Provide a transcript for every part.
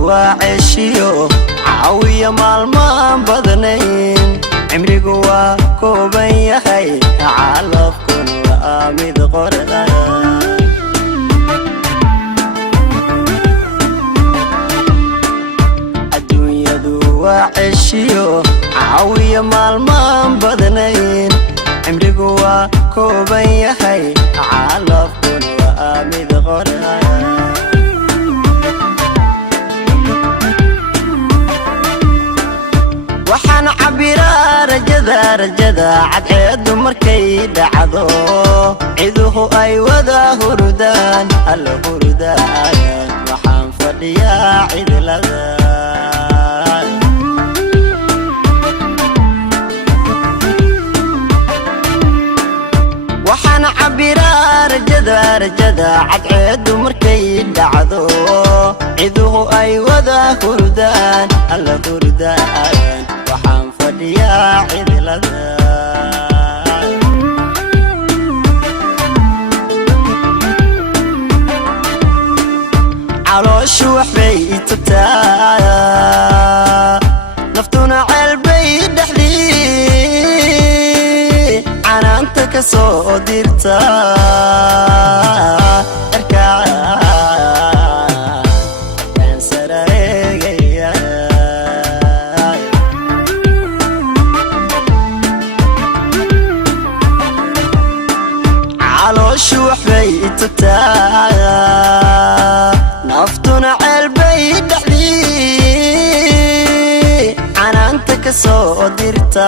وعشيو عاوية مالمان بدنين عمريقو وكوبان يحي عالفكن وآمد قردان الدنيا دو وعشيو عاوية مالمان بدنين عمريقو وكوبان يحي عالفكن وآمد قردان waxaan cabiraa rajada cadceedu markay dhacdo ciduhu ay wada hurdaan alla hurdaan waxaan fadhiyaa cidlada waxaan cabiraa rajada cadceedu markay dhacdo ciduhu ay wada hurdaan alla hurdaan waxaan fadhiyaa cidlada calooshu waxbay itubtaa naftuna ceelbay dhexdii canaanta ka soo dirta calooshu waxbay itubtaa naftuna ceelbay dhexdii canaanta ka soo dirta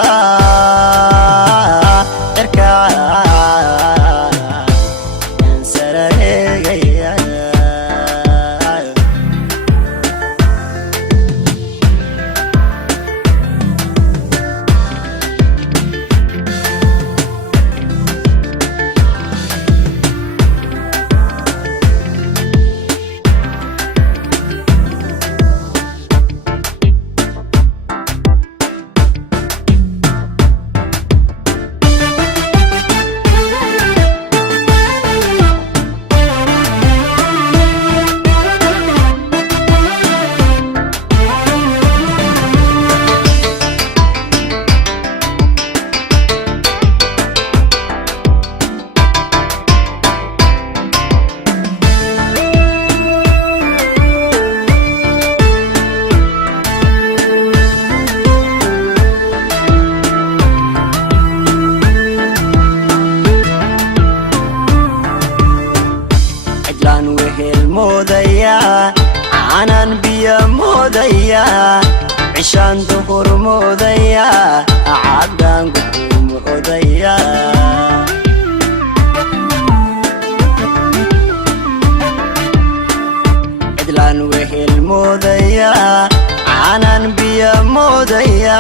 عانان بيا موديا عشان ظهور موديا عدان قدوم موديا عدلان وهل موديا عانان بيا موديا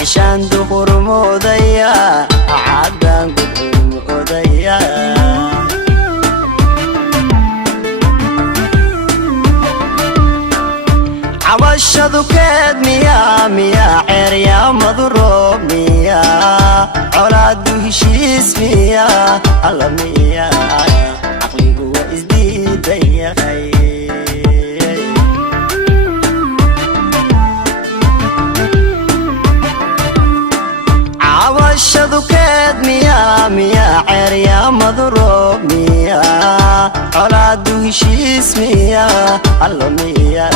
عشان ظهور موديا عدان قدوم موديا عواشدو كاد ميا عريا مضروب ميا عولادو هشيس ميا الله ميا عقلي هو ازديد يا خي عواشدو كاد ميا عريا مضروب ميا عولادو هشيس ميا الله ميا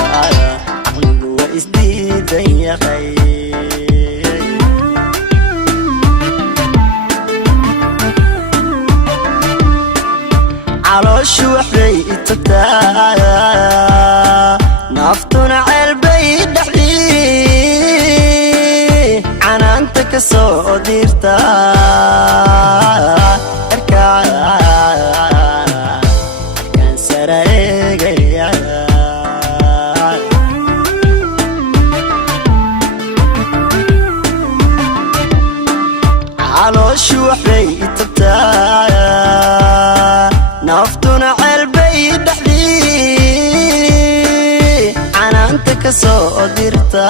isdiid ya qay calooshu waxbay itubtaa naftuna ceelbay dhexdii canaanta ka soo dirta kan sareegaya calooshu waxbay itubtaa naftuna ceelbay dhexdii canaanta ka soo dirta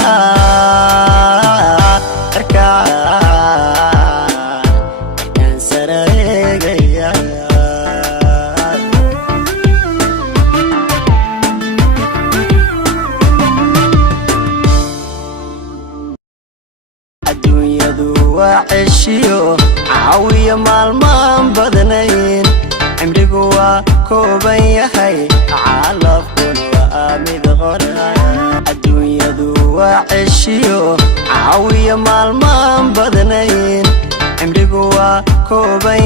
kan sareegaya وعشيو عاوية مالمان بدنين عمريقو كوبان يحي عالفكن وآمد غرايا الدنيا دو وعشيو عاوية مالمان بدنين عمريقو كوبان